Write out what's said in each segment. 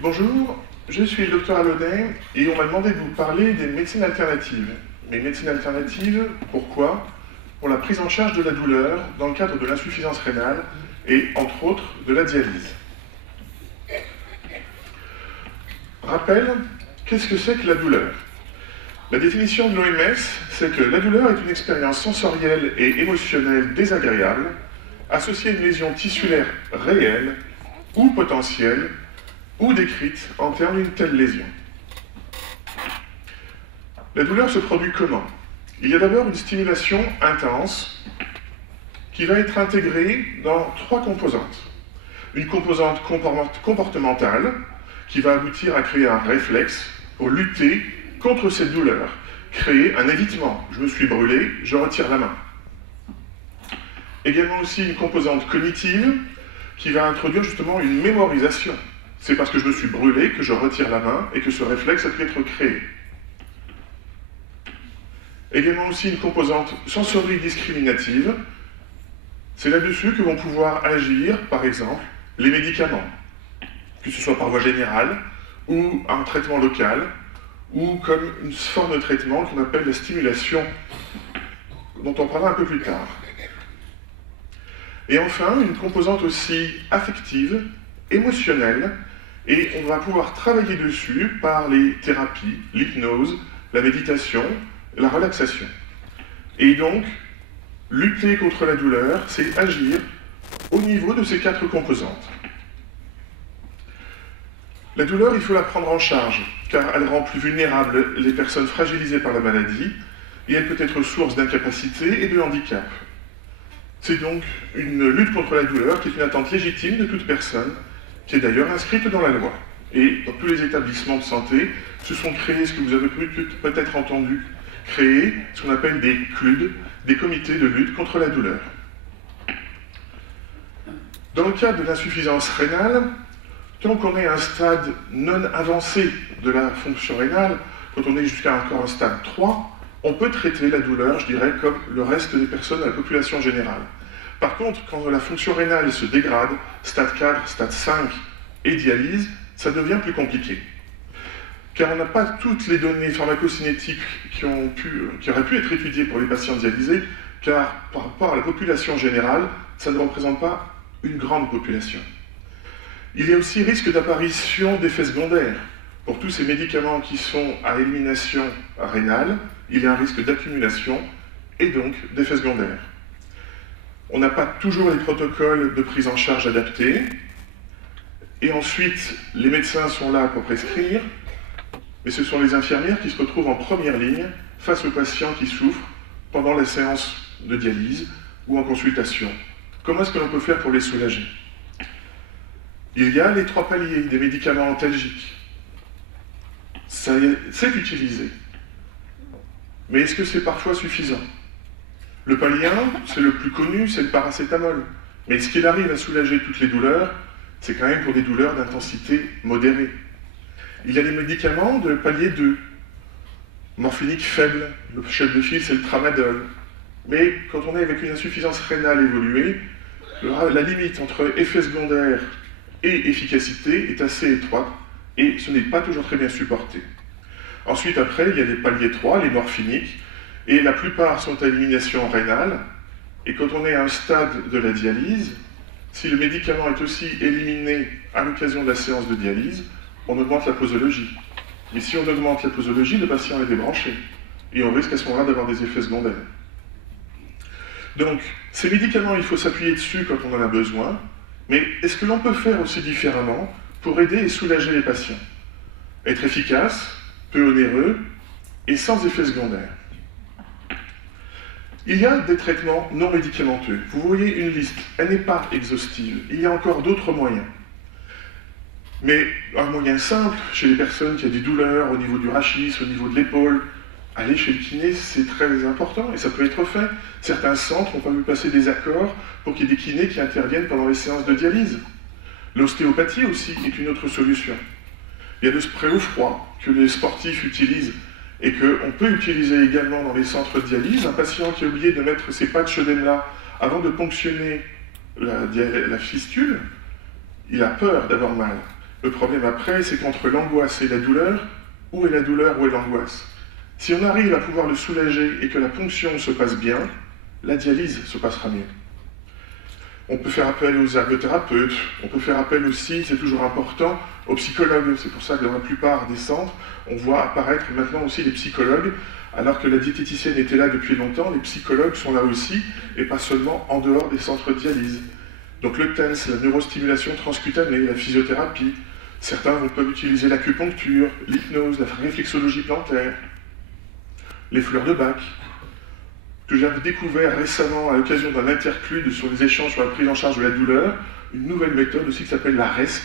Bonjour, je suis le docteur Alaudet et on m'a demandé de vous parler des médecines alternatives. Mais médecines alternatives, pourquoi? Pour la prise en charge de la douleur dans le cadre de l'insuffisance rénale et, entre autres, de la dialyse. Rappel, qu'est-ce que c'est que la douleur? La définition de l'OMS, c'est que la douleur est une expérience sensorielle et émotionnelle désagréable associée à une lésion tissulaire réelle ou potentielle ou décrite en termes d'une telle lésion. La douleur se produit comment? Il y a d'abord une stimulation intense qui va être intégrée dans trois composantes. Une composante comportementale qui va aboutir à créer un réflexe pour lutter contre cette douleur, créer un évitement. Je me suis brûlé, je retire la main. Également aussi une composante cognitive qui va introduire justement une mémorisation. C'est parce que je me suis brûlé que je retire la main et que ce réflexe a pu être créé. Également aussi une composante sensoridiscriminative. C'est là-dessus que vont pouvoir agir, par exemple, les médicaments, que ce soit par voie générale ou un traitement local, ou comme une forme de traitement qu'on appelle la stimulation, dont on parlera un peu plus tard. Et enfin, une composante aussi affective, émotionnelle, et on va pouvoir travailler dessus par les thérapies, l'hypnose, la méditation, la relaxation. Et donc, lutter contre la douleur, c'est agir au niveau de ces quatre composantes. La douleur, il faut la prendre en charge, car elle rend plus vulnérables les personnes fragilisées par la maladie, et elle peut être source d'incapacité et de handicap. C'est donc une lutte contre la douleur qui est une attente légitime de toute personne, qui est d'ailleurs inscrite dans la loi. Et dans tous les établissements de santé, se sont créés ce que vous avez peut-être entendu, créer ce qu'on appelle des CLUD, des comités de lutte contre la douleur. Dans le cadre de l'insuffisance rénale, tant qu'on est à un stade non avancé de la fonction rénale, quand on est jusqu'à encore un stade 3, on peut traiter la douleur, je dirais, comme le reste des personnes de la population générale. Par contre, quand la fonction rénale se dégrade, stade 4, stade 5 et dialyse, ça devient plus compliqué. Car on n'a pas toutes les données pharmacocinétiques qui auraient pu être étudiées pour les patients dialysés, car par rapport à la population générale, ça ne représente pas une grande population. Il y a aussi risque d'apparition d'effets secondaires. Pour tous ces médicaments qui sont à élimination rénale, il y a un risque d'accumulation et donc d'effets secondaires. On n'a pas toujours les protocoles de prise en charge adaptés. Et ensuite, les médecins sont là pour prescrire, mais ce sont les infirmières qui se retrouvent en première ligne face aux patients qui souffrent pendant la séance de dialyse ou en consultation. Comment est-ce que l'on peut faire pour les soulager? Il y a les trois paliers des médicaments antalgiques. C'est utilisé. Mais est-ce que c'est parfois suffisant? Le palier 1, c'est le plus connu, c'est le paracétamol. Mais est-ce qu'il arrive à soulager toutes les douleurs? C'est quand même pour des douleurs d'intensité modérée. Il y a les médicaments de palier 2, morphinique faible. Le chef de file, c'est le tramadol. Mais quand on est avec une insuffisance rénale évoluée, la limite entre effet secondaire et efficacité est assez étroite et ce n'est pas toujours très bien supporté. Ensuite, après, il y a les paliers 3, les morphiniques, et la plupart sont à élimination rénale. Et quand on est à un stade de la dialyse, si le médicament est aussi éliminé à l'occasion de la séance de dialyse, on augmente la posologie. Mais si on augmente la posologie, le patient est débranché. Et on risque à ce moment-là d'avoir des effets secondaires. Donc, ces médicaments, il faut s'appuyer dessus quand on en a besoin. Mais est-ce que l'on peut faire aussi différemment pour aider et soulager les patients? Être efficace, peu onéreux et sans effets secondaires. Il y a des traitements non médicamenteux. Vous voyez une liste, elle n'est pas exhaustive. Il y a encore d'autres moyens. Mais un moyen simple, chez les personnes qui ont des douleurs au niveau du rachis, au niveau de l'épaule, aller chez le kiné, c'est très important et ça peut être fait. Certains centres ont pas vu passer des accords pour qu'il y ait des kinés qui interviennent pendant les séances de dialyse. L'ostéopathie aussi est une autre solution. Il y a le spray au froid que les sportifs utilisent et qu'on peut utiliser également dans les centres de dialyse. Un patient qui a oublié de mettre ses patchs d'EMLA avant de ponctionner la fistule, il a peur d'avoir mal. Le problème après, c'est qu'entre l'angoisse et la douleur, où est la douleur, où est l'angoisse? Si on arrive à pouvoir le soulager et que la ponction se passe bien, la dialyse se passera mieux. On peut faire appel aux ergothérapeutes, on peut faire appel aussi, c'est toujours important, aux psychologues. C'est pour ça que dans la plupart des centres, on voit apparaître maintenant aussi les psychologues, alors que la diététicienne était là depuis longtemps, les psychologues sont là aussi, et pas seulement en dehors des centres de dialyse. Donc le TENS, la neurostimulation transcutanée, la physiothérapie, certains peuvent utiliser l'acupuncture, l'hypnose, la réflexologie plantaire, les fleurs de Bach, que j'avais découvert récemment à l'occasion d'un interclude sur les échanges sur la prise en charge de la douleur, une nouvelle méthode aussi qui s'appelle la RESC,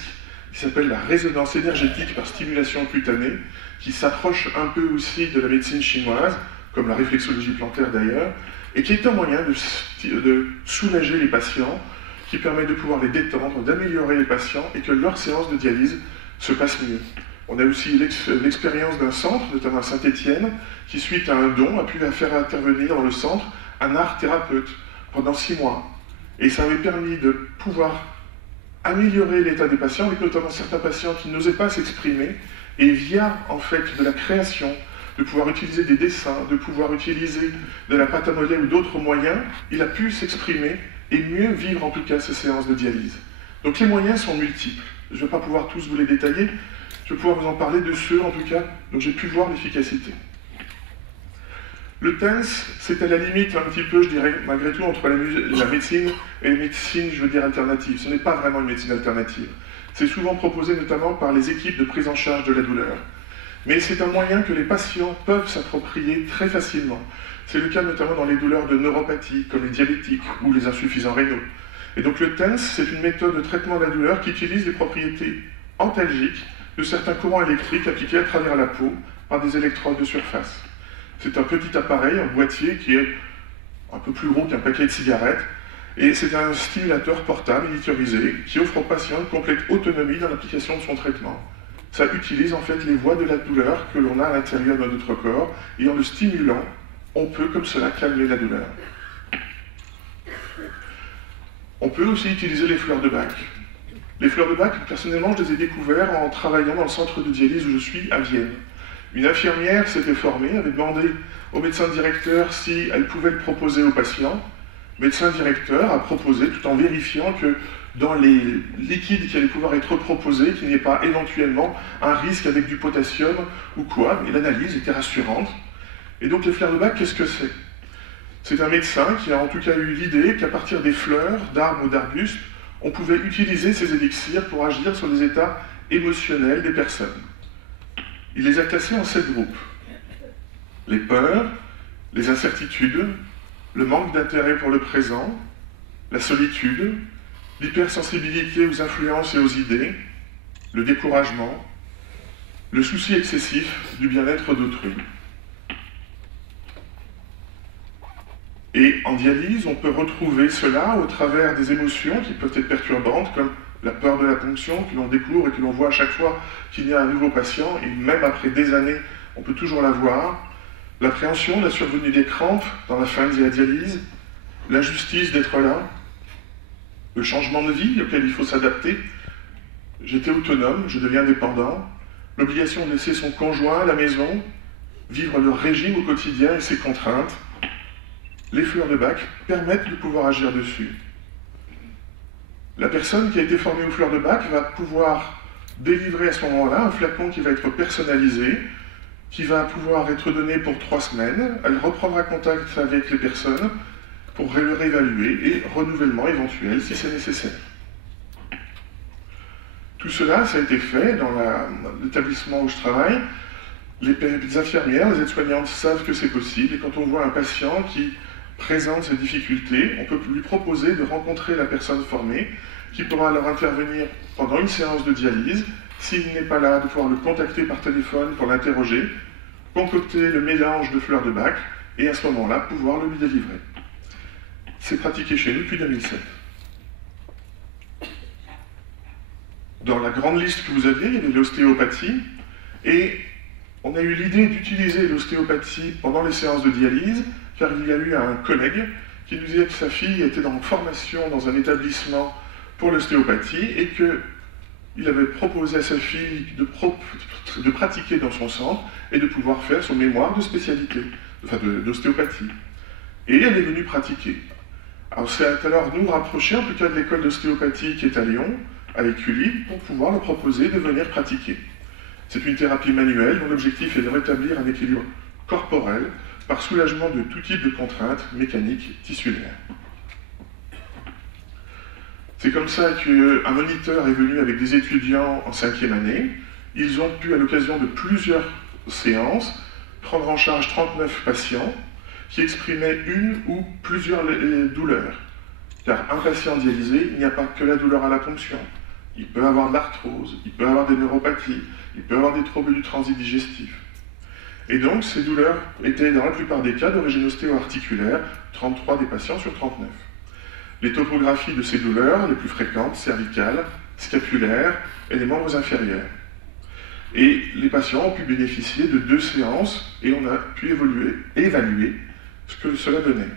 qui s'appelle la résonance énergétique par stimulation cutanée, qui s'approche un peu aussi de la médecine chinoise, comme la réflexologie plantaire d'ailleurs, et qui est un moyen de soulager les patients, qui permet de pouvoir les détendre, d'améliorer les patients, et que leur séance de dialyse se passe mieux. On a aussi l'expérience d'un centre, notamment à Saint-Étienne, qui, suite à un don, a pu faire intervenir dans le centre un art thérapeute pendant 6 mois. Et ça avait permis de pouvoir améliorer l'état des patients, avec notamment certains patients qui n'osaient pas s'exprimer, et via, en fait, de la création, de pouvoir utiliser des dessins, de pouvoir utiliser de la pâte à modeler ou d'autres moyens, il a pu s'exprimer et mieux vivre en tout cas ces séances de dialyse. Donc les moyens sont multiples. Je ne vais pas pouvoir tous vous les détailler, je vais pouvoir vous en parler de ceux, en tout cas, dont j'ai pu voir l'efficacité. Le TENS, c'est à la limite un petit peu, je dirais, malgré tout, entre la médecine et les médecines, je veux dire, alternatives. Ce n'est pas vraiment une médecine alternative. C'est souvent proposé notamment par les équipes de prise en charge de la douleur. Mais c'est un moyen que les patients peuvent s'approprier très facilement. C'est le cas notamment dans les douleurs de neuropathie, comme les diabétiques ou les insuffisants rénaux. Et donc le TENS, c'est une méthode de traitement de la douleur qui utilise les propriétés antalgiques de certains courants électriques appliqués à travers la peau par des électrodes de surface. C'est un petit appareil, un boîtier qui est un peu plus gros qu'un paquet de cigarettes, et c'est un stimulateur portable miniaturisé qui offre au patient une complète autonomie dans l'application de son traitement. Ça utilise en fait les voies de la douleur que l'on a à l'intérieur de notre corps, et en le stimulant, on peut comme cela calmer la douleur. On peut aussi utiliser les fleurs de Bach. Les fleurs de Bach, personnellement, je les ai découvertes en travaillant dans le centre de dialyse où je suis, à Vienne. Une infirmière s'était formée, avait demandé au médecin directeur si elle pouvait le proposer aux patients. Le médecin directeur a proposé, tout en vérifiant que dans les liquides qui allaient pouvoir être proposés, qu'il n'y ait pas éventuellement un risque avec du potassium ou quoi, mais l'analyse était rassurante. Et donc les fleurs de Bach, qu'est-ce que c'est? C'est un médecin qui a en tout cas eu l'idée qu'à partir des fleurs, d'arbres ou d'arbustes, on pouvait utiliser ces élixirs pour agir sur les états émotionnels des personnes. Il les a classés en 7 groupes. Les peurs, les incertitudes, le manque d'intérêt pour le présent, la solitude, l'hypersensibilité aux influences et aux idées, le découragement, le souci excessif du bien-être d'autrui. Et en dialyse, on peut retrouver cela au travers des émotions qui peuvent être perturbantes, comme la peur de la ponction que l'on découvre et que l'on voit à chaque fois qu'il y a un nouveau patient, et même après des années, on peut toujours la voir. L'appréhension de la survenue des crampes dans la fin de la dialyse, l'injustice d'être là, le changement de vie auquel il faut s'adapter. J'étais autonome, je deviens dépendant, l'obligation de laisser son conjoint à la maison, vivre le régime au quotidien et ses contraintes. Les fleurs de Bach permettent de pouvoir agir dessus. La personne qui a été formée aux fleurs de Bach va pouvoir délivrer à ce moment-là un flacon qui va être personnalisé, qui va pouvoir être donné pour 3 semaines. Elle reprendra contact avec les personnes pour le réévaluer et renouvellement éventuel si c'est nécessaire. Tout cela, ça a été fait dans l'établissement où je travaille. Les infirmières, les aides-soignantes savent que c'est possible, et quand on voit un patient qui présente ces difficultés, on peut lui proposer de rencontrer la personne formée, qui pourra alors intervenir pendant une séance de dialyse. S'il n'est pas là, de pouvoir le contacter par téléphone pour l'interroger, concocter le mélange de fleurs de Bach, et à ce moment-là, pouvoir le lui délivrer. C'est pratiqué chez nous depuis 2007. Dans la grande liste que vous aviez, il y avait l'ostéopathie, et on a eu l'idée d'utiliser l'ostéopathie pendant les séances de dialyse, car il y a eu un collègue qui nous disait que sa fille était en formation dans un établissement pour l'ostéopathie et que il avait proposé à sa fille de pratiquer dans son centre et de pouvoir faire son mémoire de spécialité, enfin d'ostéopathie. Et elle est venue pratiquer. Alors c'est alors nous rapprocher en tout cas de l'école d'ostéopathie qui est à Lyon, à Écully, pour pouvoir leur proposer de venir pratiquer. C'est une thérapie manuelle dont l'objectif est de rétablir un équilibre corporel par soulagement de tout type de contraintes mécaniques tissulaires. C'est comme ça qu'un moniteur est venu avec des étudiants en 5e année. Ils ont pu, à l'occasion de plusieurs séances, prendre en charge 39 patients qui exprimaient une ou plusieurs douleurs. Car un patient dialysé, il n'y a pas que la douleur à la ponction. Il peut avoir de l'arthrose, il peut avoir des neuropathies, il peut avoir des troubles du transit digestif. Et donc, ces douleurs étaient, dans la plupart des cas, d'origine ostéo-articulaire, 33 des patients sur 39. Les topographies de ces douleurs, les plus fréquentes, cervicales, scapulaires et les membres inférieurs. Et les patients ont pu bénéficier de 2 séances et on a pu évaluer ce que cela donnait.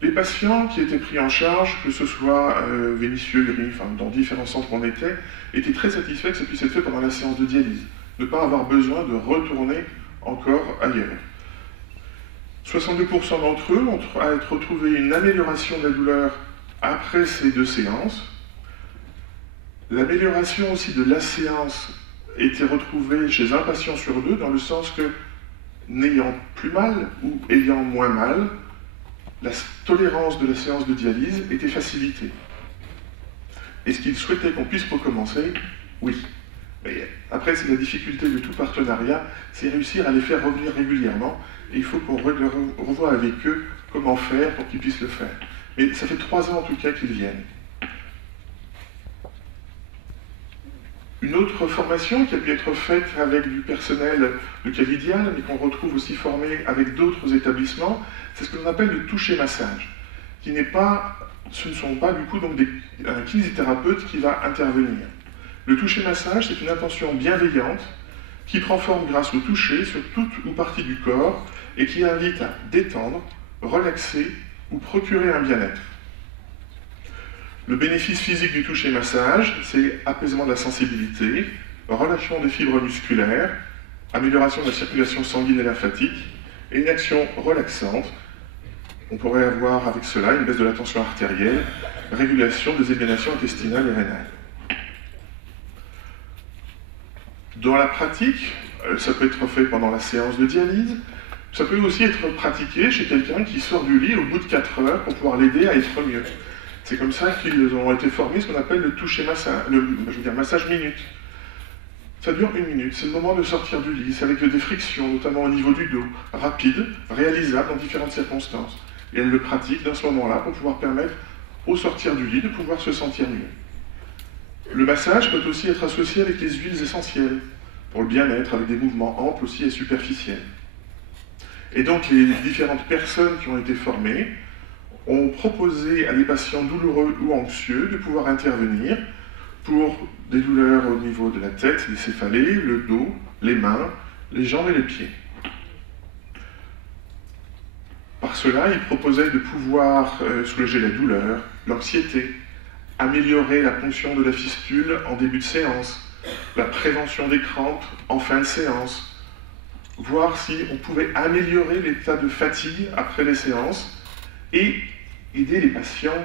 Les patients qui étaient pris en charge, que ce soit Vénissieux, Uri, enfin dans différents centres où on était, étaient très satisfaits que ça puisse être fait pendant la séance de dialyse. Ne pas avoir besoin de retourner encore ailleurs. 62% d'entre eux ont retrouvé une amélioration de la douleur après ces 2 séances. L'amélioration aussi de la séance était retrouvée chez un patient sur 2, dans le sens que, n'ayant plus mal ou ayant moins mal, la tolérance de la séance de dialyse était facilitée. Est-ce qu'ils souhaitaient qu'on puisse recommencer? Oui. Mais après, c'est la difficulté de tout partenariat, c'est réussir à les faire revenir régulièrement, et il faut qu'on revoie avec eux comment faire pour qu'ils puissent le faire. Mais ça fait 3 ans en tout cas qu'ils viennent. Une autre formation qui a pu être faite avec du personnel de Calidial, mais qu'on retrouve aussi formé avec d'autres établissements, c'est ce que l'on appelle le toucher-massage, ce ne sont pas du coup donc un kinésithérapeute qui va intervenir. Le toucher-massage, c'est une intention bienveillante qui prend forme grâce au toucher sur toute ou partie du corps et qui invite à détendre, relaxer ou procurer un bien-être. Le bénéfice physique du toucher-massage, c'est apaisement de la sensibilité, relâchement des fibres musculaires, amélioration de la circulation sanguine et lymphatique, et une action relaxante. On pourrait avoir avec cela une baisse de la tension artérielle, régulation des éliminations intestinales et rénales. Dans la pratique, ça peut être fait pendant la séance de dialyse, ça peut aussi être pratiqué chez quelqu'un qui sort du lit au bout de 4 heures pour pouvoir l'aider à être mieux. C'est comme ça qu'ils ont été formés, ce qu'on appelle le toucher-massage, massage minute. Ça dure 1 minute, c'est le moment de sortir du lit, c'est avec des frictions, notamment au niveau du dos, rapide, réalisable dans différentes circonstances. Et elle le pratique dans ce moment-là pour pouvoir permettre au sortir du lit de pouvoir se sentir mieux. Le massage peut aussi être associé avec les huiles essentielles, pour le bien-être, avec des mouvements amples aussi et superficiels. Et donc les différentes personnes qui ont été formées ont proposé à des patients douloureux ou anxieux de pouvoir intervenir pour des douleurs au niveau de la tête, les céphalées, le dos, les mains, les jambes et les pieds. Par cela, ils proposaient de pouvoir soulager la douleur, l'anxiété, améliorer la ponction de la fistule en début de séance, la prévention des crampes en fin de séance, voir si on pouvait améliorer l'état de fatigue après les séances et aider les patients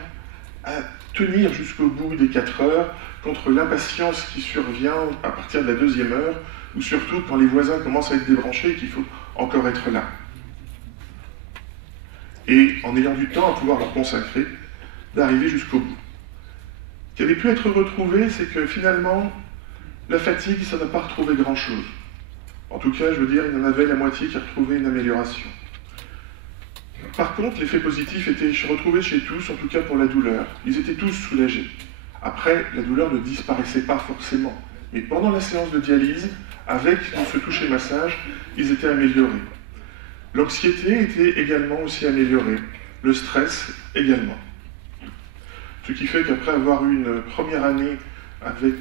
à tenir jusqu'au bout des 4 heures contre l'impatience qui survient à partir de la 2e heure, ou surtout quand les voisins commencent à être débranchés et qu'il faut encore être là. Et en ayant du temps à pouvoir leur consacrer, d'arriver jusqu'au bout. Ce qui avait pu être retrouvé, c'est que finalement, la fatigue, ça n'a pas retrouvé grand-chose. En tout cas, je veux dire, il y en avait la moitié qui a retrouvé une amélioration. Par contre, l'effet positif était retrouvé chez tous, en tout cas pour la douleur. Ils étaient tous soulagés. Après, la douleur ne disparaissait pas forcément. Mais pendant la séance de dialyse, avec ce toucher-massage, ils étaient améliorés. L'anxiété était également aussi améliorée. Le stress également. Ce qui fait qu'après avoir eu une première année avec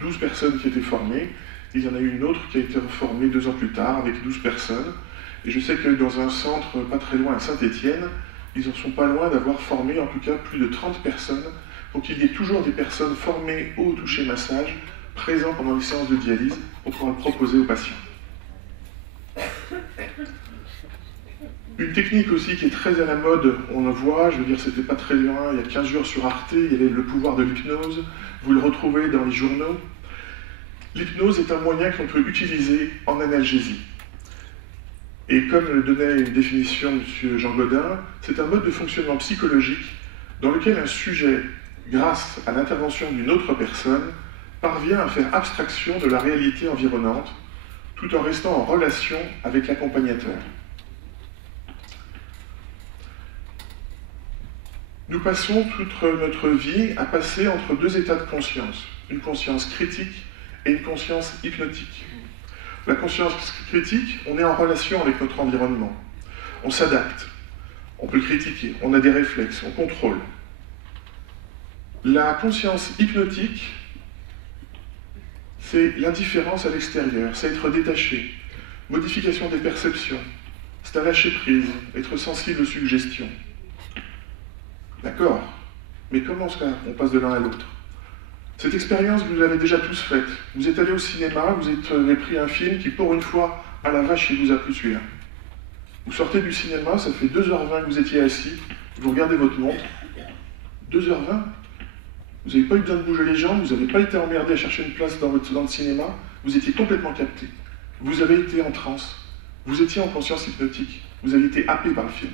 12 personnes qui étaient formées, il y en a eu une autre qui a été reformée 2 ans plus tard avec 12 personnes. Et je sais que dans un centre pas très loin à Saint-Étienne, ils en sont pas loin d'avoir formé en tout cas plus de 30 personnes pour qu'il y ait toujours des personnes formées au toucher massage, présentes pendant les séances de dialyse, pour pouvoir le proposer aux patients. Une technique aussi qui est très à la mode, on le voit, je veux dire, c'était pas très loin, il y a 15 jours sur Arte, il y avait le pouvoir de l'hypnose, vous le retrouvez dans les journaux. L'hypnose est un moyen qu'on peut utiliser en analgésie. Et comme le donnait une définition M. Jean Godin, c'est un mode de fonctionnement psychologique dans lequel un sujet, grâce à l'intervention d'une autre personne, parvient à faire abstraction de la réalité environnante, tout en restant en relation avec l'accompagnateur. Nous passons toute notre vie à passer entre deux états de conscience, une conscience critique et une conscience hypnotique. La conscience critique, on est en relation avec notre environnement. On s'adapte, on peut critiquer, on a des réflexes, on contrôle. La conscience hypnotique, c'est l'indifférence à l'extérieur, c'est être détaché, modification des perceptions, c'est un lâcher prise, être sensible aux suggestions. D'accord, mais comment on passe de l'un à l'autre? Cette expérience, vous l'avez déjà tous faite. Vous êtes allé au cinéma, vous avez pris un film qui, pour une fois, à la vache, il vous a plu celui-là. Vous sortez du cinéma, ça fait 2h20 que vous étiez assis, vous regardez votre montre, 2h20, vous n'avez pas eu besoin de bouger les jambes, vous n'avez pas été emmerdé à chercher une place dans le cinéma, vous étiez complètement capté. Vous avez été en transe, vous étiez en conscience hypnotique, vous avez été happé par le film.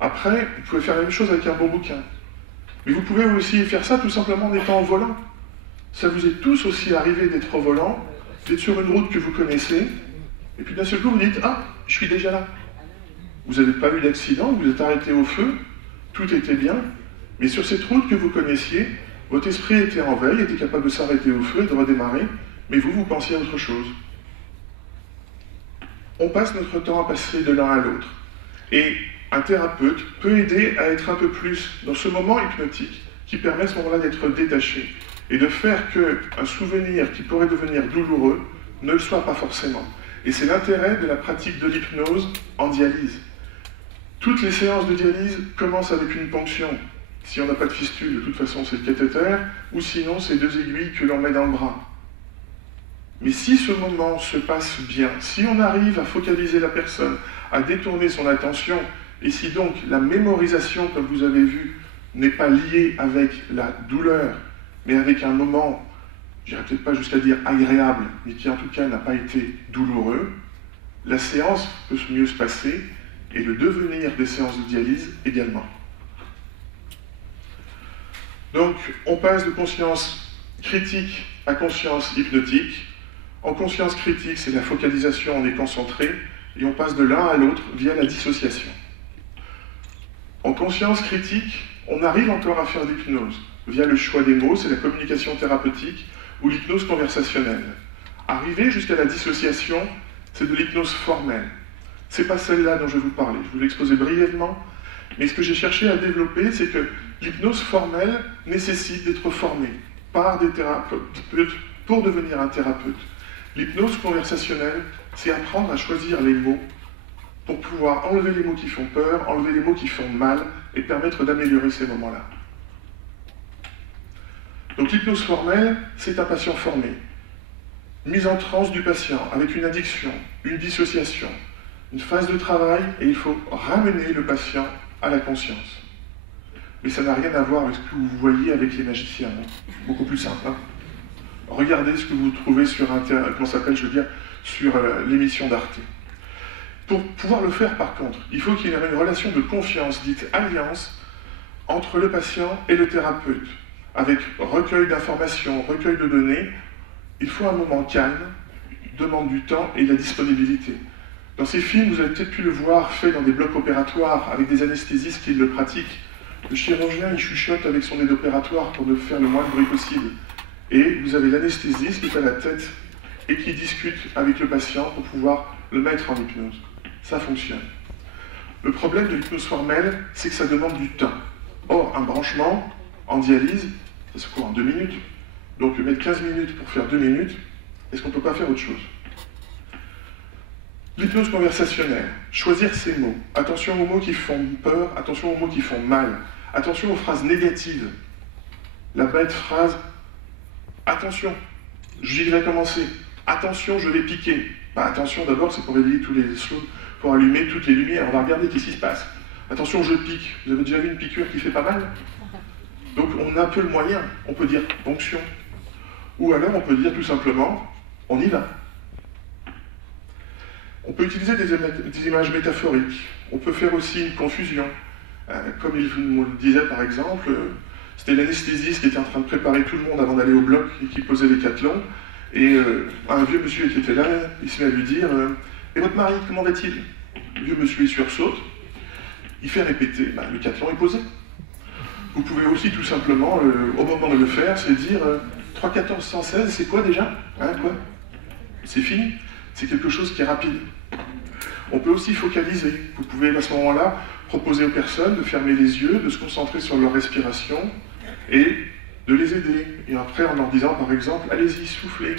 Après, vous pouvez faire la même chose avec un bon bouquin. Mais vous pouvez aussi faire ça tout simplement en étant au volant. Ça vous est tous aussi arrivé d'être au volant, d'être sur une route que vous connaissez, et puis d'un seul coup vous dites « Ah, je suis déjà là ». Vous n'avez pas eu d'accident, vous êtes arrêté au feu, tout était bien, mais sur cette route que vous connaissiez, votre esprit était en veille, était capable de s'arrêter au feu et de redémarrer, mais vous pensiez à autre chose. On passe notre temps à passer de l'un à l'autre. Et un thérapeute peut aider à être un peu plus dans ce moment hypnotique qui permet à ce moment-là d'être détaché et de faire qu'un souvenir qui pourrait devenir douloureux ne le soit pas forcément. Et c'est l'intérêt de la pratique de l'hypnose en dialyse. Toutes les séances de dialyse commencent avec une ponction. Si on n'a pas de fistule, de toute façon c'est le cathéter, ou sinon c'est 2 aiguilles que l'on met dans le bras. Mais si ce moment se passe bien, si on arrive à focaliser la personne, à détourner son attention, et si donc la mémorisation, comme vous avez vu, n'est pas liée avec la douleur, mais avec un moment, je n'irai peut-être pas jusqu'à dire agréable, mais qui en tout cas n'a pas été douloureux, la séance peut mieux se passer, et le devenir des séances de dialyse également. Donc, on passe de conscience critique à conscience hypnotique. En conscience critique, c'est la focalisation, on est concentré, et on passe de l'un à l'autre via la dissociation. En conscience critique, on arrive encore à faire l'hypnose via le choix des mots, c'est la communication thérapeutique ou l'hypnose conversationnelle. Arriver jusqu'à la dissociation, c'est de l'hypnose formelle. C'est pas celle-là dont je vais vous parler, je vous l'ai exposé brièvement, mais ce que j'ai cherché à développer, c'est que l'hypnose formelle nécessite d'être formé par des thérapeutes pour devenir un thérapeute. L'hypnose conversationnelle, c'est apprendre à choisir les mots pour pouvoir enlever les mots qui font peur, enlever les mots qui font mal et permettre d'améliorer ces moments-là. Donc l'hypnose formelle, c'est un patient formé. Mise en transe du patient avec une addiction, une dissociation, une phase de travail et il faut ramener le patient à la conscience. Mais ça n'a rien à voir avec ce que vous voyez avec les magiciens, hein. Beaucoup plus simple. Hein. Regardez ce que vous trouvez sur sur l'émission d'Arte. Pour pouvoir le faire, par contre, il faut qu'il y ait une relation de confiance, dite alliance, entre le patient et le thérapeute, avec recueil d'informations, recueil de données. Il faut un moment calme, demande du temps et de la disponibilité. Dans ces films, vous avez peut-être pu le voir fait dans des blocs opératoires, avec des anesthésistes qui le pratiquent. Le chirurgien, il chuchote avec son aide opératoire pour ne faire le moins de bruit possible. Et vous avez l'anesthésiste qui est à la tête et qui discute avec le patient pour pouvoir le mettre en hypnose. Ça fonctionne. Le problème de l'hypnose formelle, c'est que ça demande du temps. Or, un branchement en dialyse, ça se court en 2 minutes. Donc, mettre 15 minutes pour faire 2 minutes, est-ce qu'on ne peut pas faire autre chose? L'hypnose conversationnelle, choisir ses mots. Attention aux mots qui font peur, attention aux mots qui font mal. Attention aux phrases négatives. la bête phrase « Attention, j'y vais commencer. Attention, je vais piquer. » Bah, attention, d'abord, c'est pour réveiller tous les slots, pour allumer toutes les lumières. On va regarder qu'est-ce qui se passe. Attention, je pique. Vous avez déjà vu une piqûre qui fait pas mal? Donc, on a un peu le moyen. On peut dire « ponction ». Ou alors, on peut dire tout simplement « on y va ». On peut utiliser des images métaphoriques. On peut faire aussi une confusion. Comme il nous le disait par exemple, c'était l'anesthésiste qui était en train de préparer tout le monde avant d'aller au bloc et qui posait les cathlons. Et un vieux monsieur qui était là, il se met à lui dire « Et votre mari, comment va-t-il » Le vieux monsieur il sursaute, il fait répéter, le cathlon est posé. Vous pouvez aussi tout simplement, au moment de le faire, c'est dire 3, 14, 116, c'est quoi déjà? Quoi? C'est fini. C'est quelque chose qui est rapide. On peut aussi focaliser. Vous pouvez à ce moment-là proposer aux personnes de fermer les yeux, de se concentrer sur leur respiration et de les aider. Et après en leur disant par exemple, allez-y, soufflez.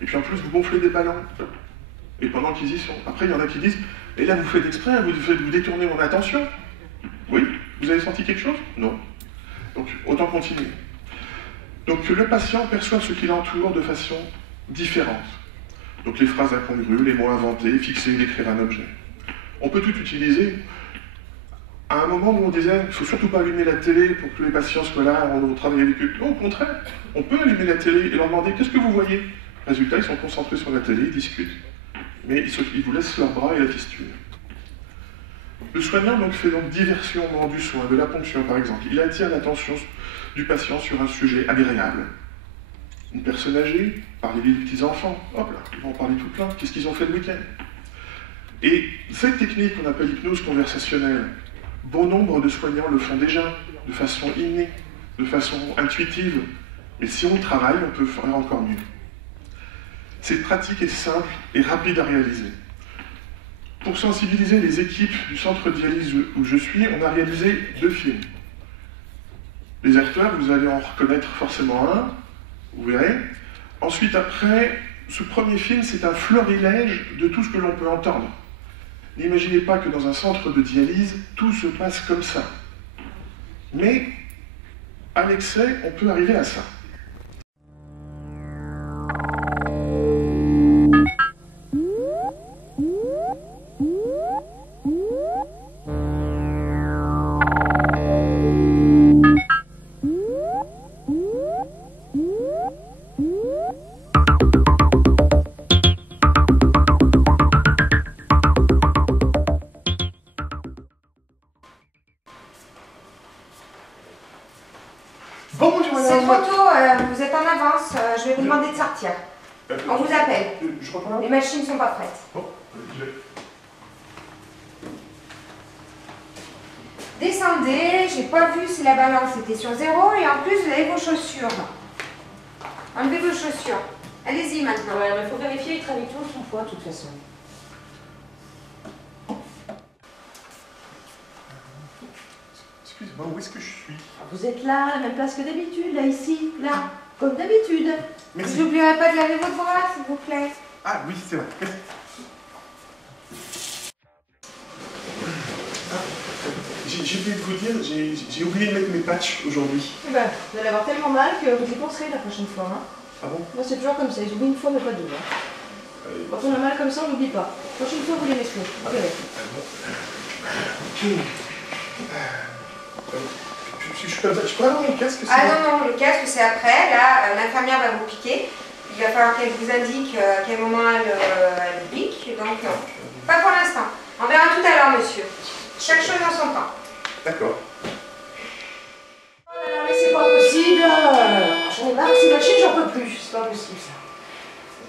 Et puis en plus vous gonflez des ballons. Et pendant qu'ils y sont. Après il y en a qui disent, et là vous faites exprès, vous détournez mon attention. Oui? Vous avez senti quelque chose? Non. Donc autant continuer. Donc que le patient perçoive ce qui l'entoure de façon différente. Donc les phrases incongrues, les mots inventés, fixer, décrire un objet. On peut tout utiliser. À un moment où on disait, il ne faut surtout pas allumer la télé pour que les patients soient là, on travaille avec eux. Non, au contraire, on peut allumer la télé et leur demander, qu'est-ce que vous voyez? Résultat, ils sont concentrés sur la télé, ils discutent. Mais ils vous laissent leurs bras et la fistule. Le soignant donc, fait donc diversion au moment du soin, de la ponction par exemple. Il attire l'attention du patient sur un sujet agréable. Une personne âgée, parler des petits-enfants, hop là, ils vont en parler tout plein, qu'est-ce qu'ils ont fait le week-end? Et cette technique qu'on appelle l'hypnose conversationnelle, bon nombre de soignants le font déjà, de façon innée, de façon intuitive, mais si on y travaille, on peut faire encore mieux. Cette pratique est simple et rapide à réaliser. Pour sensibiliser les équipes du centre de dialyse où je suis, on a réalisé 2 films. Les acteurs, vous allez en reconnaître forcément un, vous verrez. Ensuite, après, ce premier film, c'est un florilège de tout ce que l'on peut entendre. N'imaginez pas que dans un centre de dialyse, tout se passe comme ça. Mais, à l'excès, on peut arriver à ça. C'est trop tôt, vous êtes en avance, je vais vous demander de sortir. On vous appelle. Je reprends là. Les machines ne sont pas prêtes. Bon, je vais. Descendez, j'ai pas vu si la balance était sur 0 et en plus vous avez vos chaussures. Enlevez vos chaussures. Allez-y maintenant. Ouais, il faut vérifier, il travaille toujours son poids de toute façon. Excuse-moi, où est-ce que je suis? Vous êtes là, à la même place que d'habitude, là, ici, là, comme d'habitude. Merci. Vous n'oublierez pas de laver votre bras, s'il vous plaît. Ah oui, c'est vrai. Merci. J'ai oublié de vous dire, j'ai oublié de mettre mes patchs aujourd'hui. Eh ben, vous allez avoir tellement mal que vous y penserez la prochaine fois. Hein. Ah bon? Moi, c'est toujours comme ça, j'oublie une fois, mais pas deux. Hein. Quand on a mal comme ça, on n'oublie pas. La prochaine fois, vous les mettrez. Vous verrez. Je peux avoir mon casque? Ah non, non, le casque c'est après. Là, l'infirmière va vous piquer. Il va falloir qu'elle vous indique à quel moment elle pique. Donc, pas pour l'instant. On verra tout à l'heure, monsieur. Chaque chose en son temps. D'accord. Oh là là, mais c'est pas possible. J'en ai marre de ces machines, j'en peux plus. C'est pas possible ça.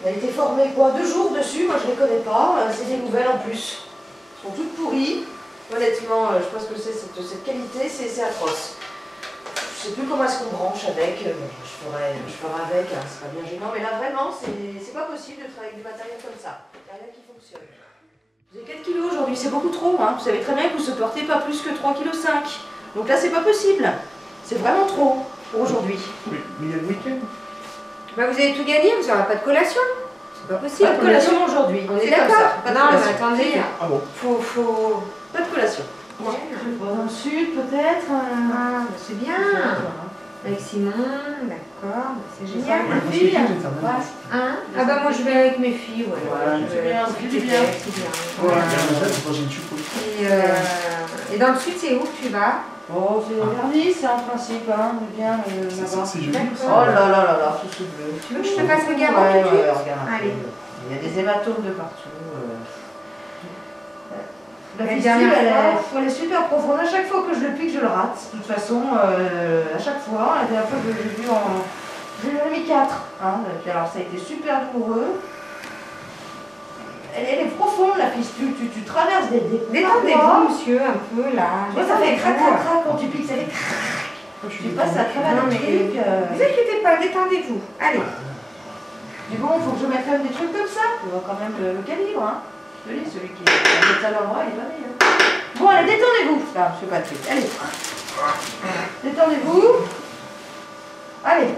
Elle a été formée quoi? 2 jours dessus, moi je les connais pas. C'est des nouvelles en plus. Elles sont toutes pourries. Honnêtement, je pense que cette qualité, c'est atroce. Je sais plus comment est-ce qu'on branche avec. Je ferai avec, hein, c'est pas bien gênant. Mais là vraiment, c'est pas possible de travailler avec du matériel comme ça. Il n'y a rien qui fonctionne. Vous avez 4 kilos aujourd'hui, c'est beaucoup trop. Hein. Vous savez très bien que vous ne supportez pas plus que 3,5 kg. Donc là, c'est pas possible. C'est vraiment trop pour aujourd'hui. Mais il y a le week-end. Bah, vous avez tout gagné, vous n'aurez pas de collation. C'est pas possible. Pas de collation aujourd'hui. On est d'accord. Non, mais attendez. Ah bon? Faut... Pas de collation. Ouais. Dans le sud, peut-être. Ah, c'est bien. Avec Simon, d'accord, c'est génial. Ouais, mes filles, Hein? Ah bah moi je vais avec mes filles, ouais. Voilà, c'est bien, c'est bien. Et dans le sud, c'est où que tu vas? Oh, c'est Vernis, c'est en principe, hein, bien là-bas. C'est joli. Oh là là là là, tout ce bleu. Tu veux que je te fasse regarder tout de suite? Regarde. Allez. Il y a des hématomes de partout. La La fistule, dernière elle est super profonde. À chaque fois que je le pique, je le rate. De toute façon, à chaque fois, la dernière fois que j'ai vu en... J'ai mis 4. Hein, alors ça a été super douloureux. Elle est profonde, la fistule. Tu traverses des Détendez-vous, monsieur, un peu là. Moi, ça fait crac, crac, crac quand tu piques. Ça fait crac. Tu passes à travers le truc. Vous inquiétez pas, détendez-vous. Allez. Mais bon, il faut que je mette quand même des trucs comme ça. Tu vois quand même le calibre, hein. Je te dis, celui qui est à l'endroit, il est pas meilleur. Bon, allez, détendez-vous. Là, je fais pas de truc. Allez. Détendez-vous. Allez.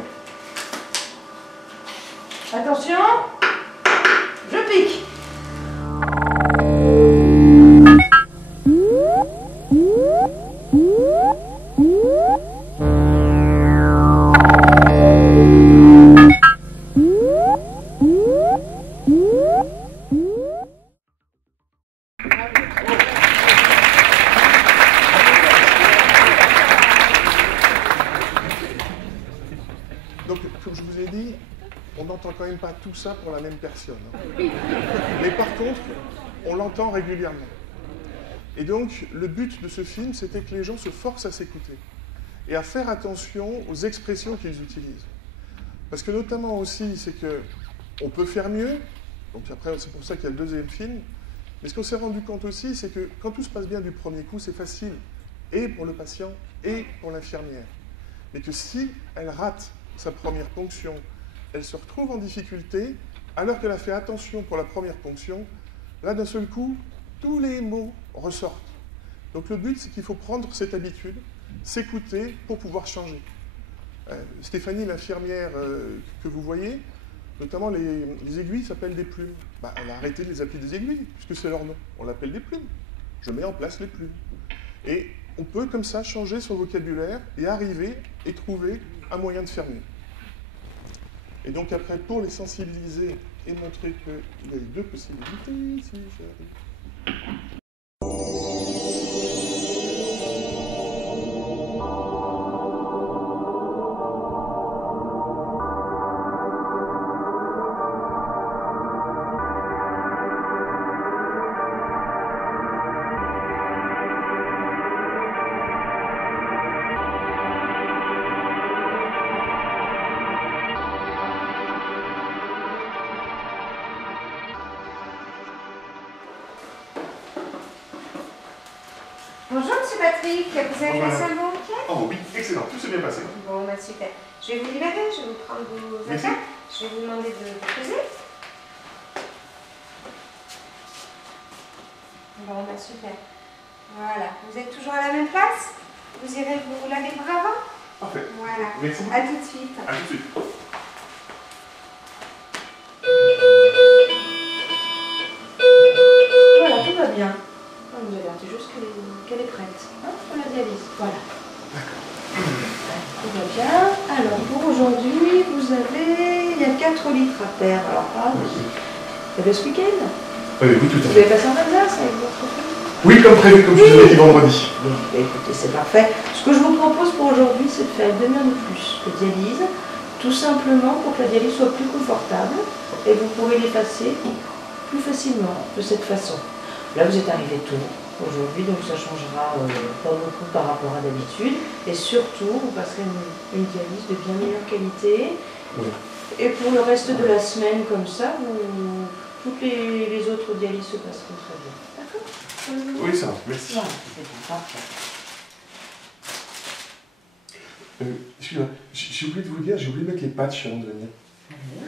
Attention. Je pique. Donc, comme je vous ai dit, on n'entend quand même pas tout ça pour la même personne. Mais par contre, on l'entend régulièrement. Et donc, le but de ce film, c'était que les gens se forcent à s'écouter et à faire attention aux expressions qu'ils utilisent. Parce que notamment aussi, c'est que on peut faire mieux. Donc après, c'est pour ça qu'il y a le deuxième film. Mais ce qu'on s'est rendu compte aussi, c'est que quand tout se passe bien du premier coup, c'est facile, et pour le patient, et pour l'infirmière. Mais que si elle rate sa première ponction, elle se retrouve en difficulté, alors qu'elle a fait attention pour la première ponction, là d'un seul coup, tous les mots ressortent. Donc le but, c'est qu'il faut prendre cette habitude, s'écouter pour pouvoir changer. Stéphanie, l'infirmière que vous voyez, notamment les aiguilles s'appellent des plumes. Bah, elle a arrêté de les appeler des aiguilles, puisque c'est leur nom. On l'appelle des plumes. Je mets en place les plumes. Et on peut comme ça changer son vocabulaire et arriver et trouver un moyen de faire mieux. Et donc après, pour les sensibiliser et montrer qu'il y a deux possibilités, si j'arrive. Bonjour, monsieur Patrick. Vous avez passé un bon week-end? Oh oui, excellent, tout s'est bien passé. Bon, bah super. Je vais vous libérer, je vais vous prendre vos affaires. Je vais vous demander de vous poser. Bon, bah super. Voilà. Vous êtes toujours à la même place? Vous irez vous laver le bras avant? Parfait. Voilà. Merci. À tout de suite. À tout de suite. Voilà, tout va bien. On nous avertit juste qu'elle est prête hein, pour la dialyse. Voilà. Tout va bien. Alors, pour aujourd'hui, vous avez... Il y a 4 litres à faire. Alors, vous avez ce week-end? Oui, tout à Vous fait. avez passé en Alsace avec votre famille? Oui, comme prévu, comme je vous avais dit vendredi. Bon, écoutez, c'est parfait. Ce que je vous propose pour aujourd'hui, c'est de faire une demi-heure de plus de dialyse, tout simplement pour que la dialyse soit plus confortable et vous pourrez l'effacer plus facilement de cette façon. Là, vous êtes arrivé tôt aujourd'hui, donc ça changera pas beaucoup par rapport à d'habitude. Et surtout, vous passerez une dialyse de bien meilleure qualité. Oui. Et pour le reste de la semaine, comme ça, toutes les autres dialyses se passeront très bien. D'accord? Oui, ça va, merci. Voilà, c'est tout, parfait. Excusez-moi, j'ai oublié de vous dire, j'ai oublié de mettre les patchs avant de venir.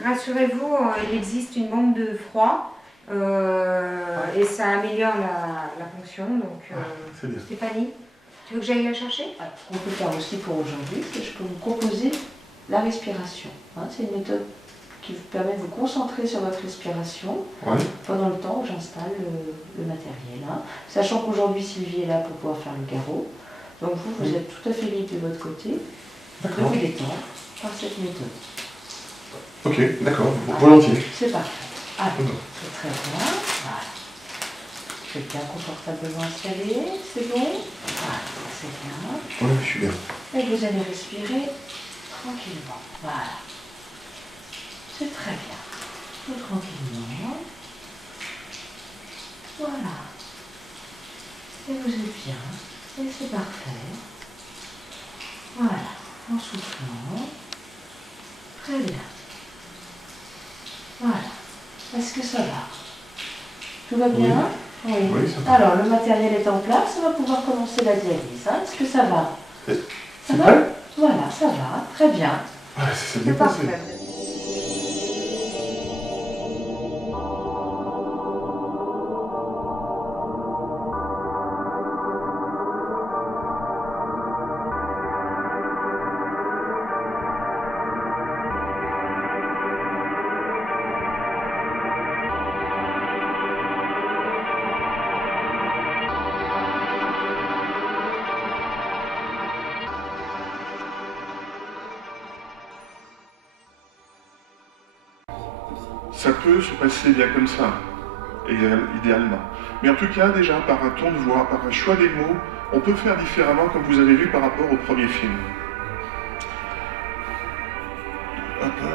Rassurez-vous, il existe une bombe de froid et ça améliore la fonction. Donc, c'est bien. Stéphanie, tu veux que j'aille la chercher? Ce qu'on peut faire aussi pour aujourd'hui, c'est que je peux vous proposer la respiration. Hein, c'est une méthode qui vous permet de vous concentrer sur votre respiration pendant le temps où j'installe le matériel. Hein. Sachant qu'aujourd'hui Sylvie est là pour pouvoir faire le garrot. Donc vous êtes tout à fait libre de votre côté. de vous détendre par cette méthode. Ok, d'accord, volontiers. C'est parfait. Allez, c'est très bien. Voilà. Vous êtes bien confortablement installé, c'est bon? Voilà, c'est bien. Oui, je suis bien. Et vous allez respirer tranquillement. Voilà. C'est très bien. Tout tranquillement. Voilà. Et vous êtes bien. Et c'est parfait. Voilà. En soufflant. Très bien. Voilà. Est-ce que ça va? Tout va bien? Oui. Oui, ça va. Alors, le matériel est en place. On va pouvoir commencer la dialyse. Hein. Est-ce que ça va? Ça va? Prêt? Voilà, ça va. Très bien. Ouais, c'est bien passé. Ça peut se passer bien comme ça, idéalement. Mais en tout cas, déjà, par un ton de voix, par un choix des mots, on peut faire différemment, comme vous avez vu par rapport au premier film. Hop là.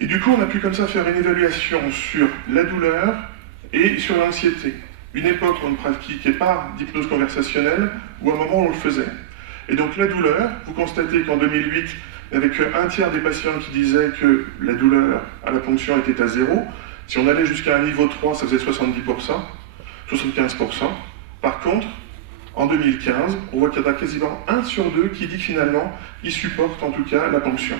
Et du coup, on a pu comme ça faire une évaluation sur la douleur et sur l'anxiété. Une époque où on ne pratiquait pas d'hypnose conversationnelle, ou un moment où on le faisait. Et donc la douleur, vous constatez qu'en 2008, il n'y avait qu'un tiers des patients qui disaient que la douleur à la ponction était à 0. Si on allait jusqu'à un niveau 3, ça faisait 70%, 75%. Par contre, en 2015, on voit qu'il y en a quasiment 1 sur 2 qui dit que finalement, il supporte en tout cas la ponction.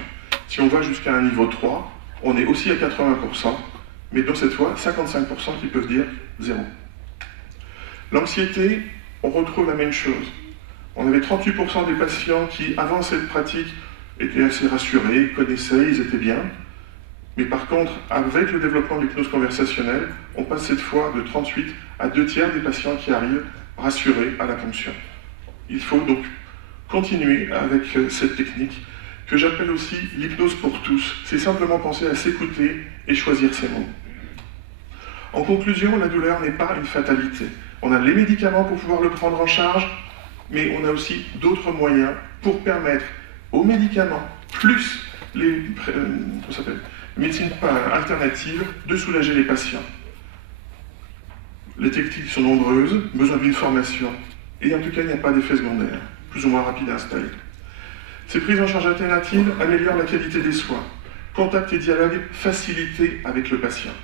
Si on va jusqu'à un niveau 3, on est aussi à 80%, mais donc cette fois, 55% qui peuvent dire 0. L'anxiété, on retrouve la même chose. On avait 38% des patients qui, avant cette pratique, étaient assez rassurés, connaissaient, ils étaient bien. Mais par contre, avec le développement de l'hypnose conversationnelle, on passe cette fois de 38 à 2 tiers des patients qui arrivent rassurés à la ponction. Il faut donc continuer avec cette technique que j'appelle aussi l'hypnose pour tous. C'est simplement penser à s'écouter et choisir ses mots. En conclusion, la douleur n'est pas une fatalité. On a les médicaments pour pouvoir le prendre en charge, mais on a aussi d'autres moyens pour permettre aux médicaments, plus les médecines alternatives, de soulager les patients. Les techniques sont nombreuses, besoin d'une formation, et en tout cas, il n'y a pas d'effet secondaire, plus ou moins rapide à installer. Ces prises en charge alternatives améliorent la qualité des soins, contact et dialogue facilités avec le patient.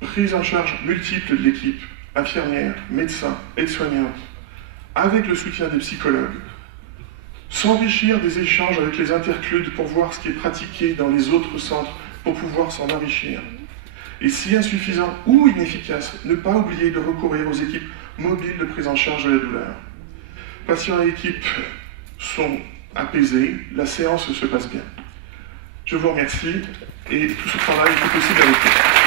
Prise en charge multiple de l'équipe, infirmières, médecins, aides-soignantes, avec le soutien des psychologues. S'enrichir des échanges avec les intercludes pour voir ce qui est pratiqué dans les autres centres pour pouvoir s'en enrichir. Et si insuffisant ou inefficace, ne pas oublier de recourir aux équipes mobiles de prise en charge de la douleur. Patients et équipes sont apaisés, la séance se passe bien. Je vous remercie et tout ce travail est possible avec vous.